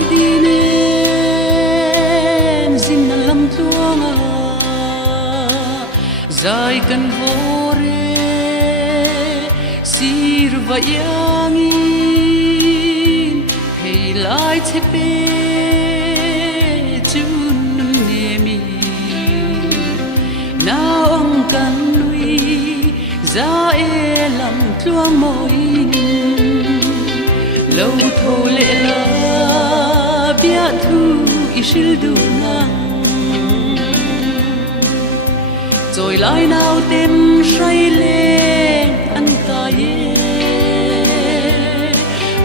lại đi nên xin năn lâm tuông dài cần vô re sir và yangin hay lại thế pe chun nemi nào ông cần nuôi ra e làm tuông môi lâu thô lệ là biết thu isil du nang rồi lại nào tên say lên ăn cà ye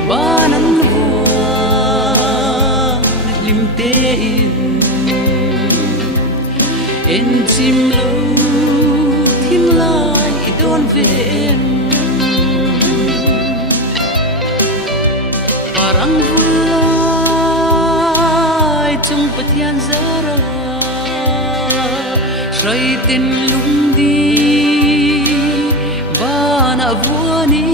ba nắng vua lim tê in chim lâu thiên lại đón về em parang vulai chung pathian zara shay tin lung đi và na vuani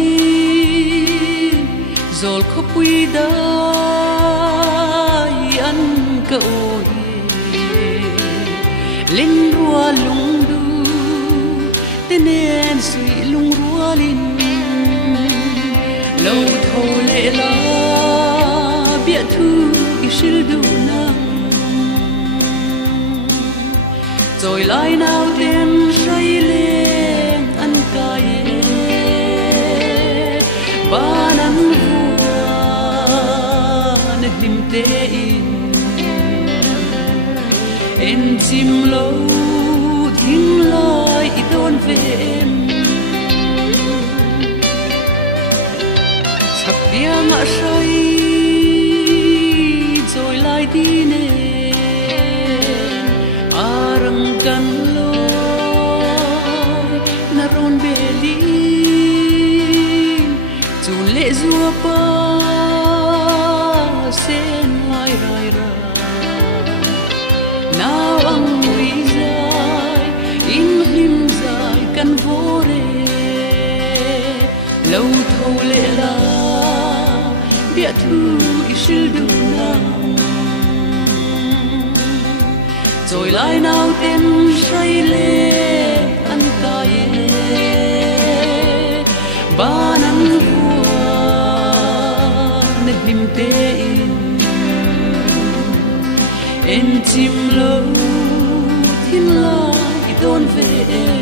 zol khopui dai an ka oi linh rua lung du tenen sui lung rua linh lâu thô lệ la biết thu isil du nang rồi lại nào đêm say lên ăn cà ye ba nắng vua nên lim tê in chim lâu thiên lại đón về em chập tiếng ngã say rồi lại đi nên arang kan loi na ron belin chun le zua pa sen lai rai ra nào ang mui dài in him dài kan vô re lâu thâu lệ la biết thu isil du nang rồi lại nào tên say lên ăn cà ye ba nắng vua nên lim tê in chim lâu thiên lai đón về em